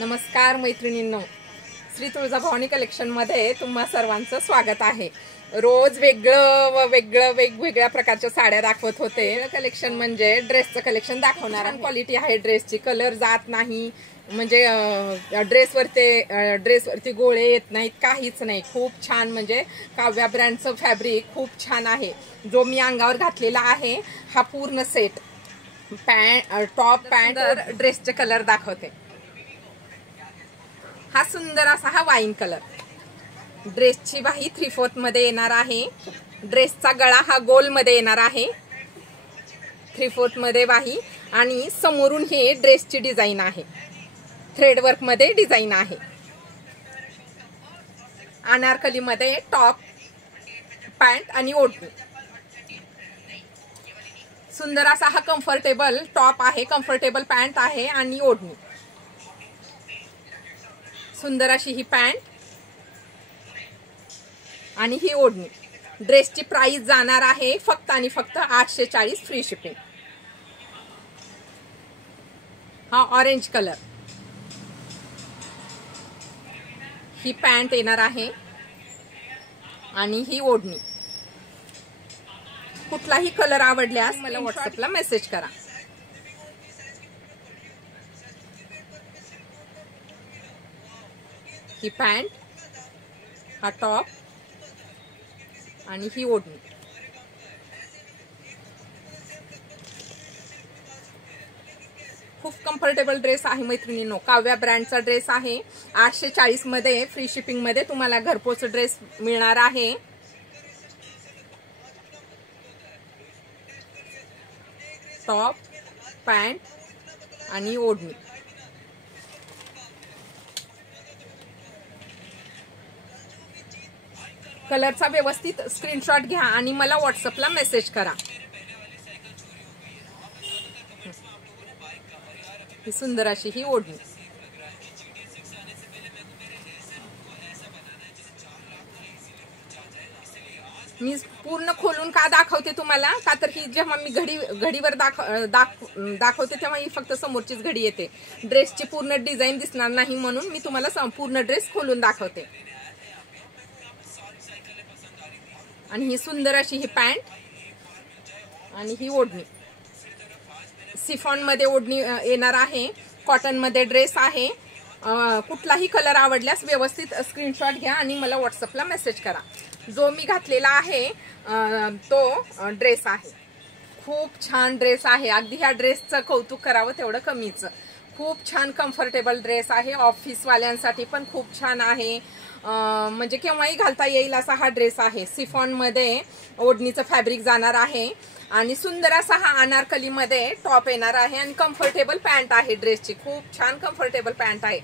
नमस्कार मैत्रिणींनो, श्री तुळजाभवानी कलेक्शन मध्ये तुम्हा सर्वांचं स्वागत आहे। रोज वेगवेगळ्या प्रकारच्या साड्या दाखवत होते। कलेक्शन म्हणजे ड्रेसचं कलेक्शन दाखवणार आहे। क्वालिटी आहे ड्रेसची, कलर जात नाही, म्हणजे ड्रेसवरती गोळे येत नाहीत, काहीच नाही। खूप छान, म्हणजे काव्या ब्रँडचं फॅब्रिक खूप छान आहे। जो मी अंगावर घातलेला आहे हा पूर्ण सेट, टॉप पॅन्ट ड्रेसचे कलर दाखवते। हा सुंदर असा हा वाईन कलर, ड्रेसची बाही 3/4 मध्ये येणार आहे। ड्रेसचा गळा हा गोल मध्ये येणार आहे, 3/4 मध्ये बाही, आणि समोरून हे ड्रेसची डिझाइन आहे, थ्रेडवर्क मध्ये डिझाइन आहे। अनारकली मध्ये टॉप पॅन्ट आणि ओढणी। सुंदर असा हा कम्फर्टेबल टॉप आहे, कम्फर्टेबल पॅन्ट आहे आणि ओढणी। सुंदर अशी ही पॅन्ट आणि ही ओढणी। ड्रेसची प्राइस जाणार आहे फक्त आणि फक्त 840 फ्री शिपिंग। हा ऑरेंज कलर, ही पॅन्ट येणार आहे आणि ही ओढणी। कुठलाही कलर आवडल्यास मला व्हॉट्सअपला मेसेज करा। ही पॅन्ट, हा टॉप आणि ही ओढणी। खूप कम्फर्टेबल ड्रेस आहे मैत्रिणींनो, काव्या ब्रँडचा ड्रेस आहे। 840 मध्ये फ्री शिपिंग मध्ये तुम्हाला घरपोच ड्रेस मिळणार आहे। टॉप, पॅन्ट आणि ओढणी। कलरचा व्यवस्थित स्क्रीनशॉट घ्या आणि मला व्हॉट्सअपला मेसेज करा। ही सुंदर अशी ही ओढणी। मी पूर्ण खोलून का दाखवते तुम्हाला, का तर की जेव्हा मी घडीवर दाखवते तेव्हा ही फक्त समोरचीच घडी येते, ड्रेसची पूर्ण डिझाइन दिसणार नाही, म्हणून मी तुम्हाला संपूर्ण ड्रेस खोलून दाखवते। आणि ही सुंदर अशी ही पॅन्ट आणि ही ओढणी। सिफॉन मध्ये ओढणी येणार आहे, कॉटन मध्ये ड्रेस आहे। कुठलाही कलर आवडल्यास व्यवस्थित स्क्रीनशॉट घ्या आणि मला व्हॉट्सअपला मेसेज करा। जो मी घातलेला आहे तो ड्रेस आहे, खूप छान ड्रेस आहे। अगदी ह्या ड्रेसचं कौतुक करावं तेवढं कमीच। खूप छान कम्फर्टेबल ड्रेस आहे, ऑफिस वाल्यांसाठी पण खूप छान आहे, म्हणजे केव्हाही घालता येईल असा हा ड्रेस आहे। सिफॉन मध्ये ओढणीचं फॅब्रिक जाणार आहे आणि सुंदर असा हा अनारकली मध्ये टॉप येणार आहे आणि कम्फर्टेबल पॅन्ट आहे ड्रेसची। खूप छान कम्फर्टेबल पॅन्ट आहे।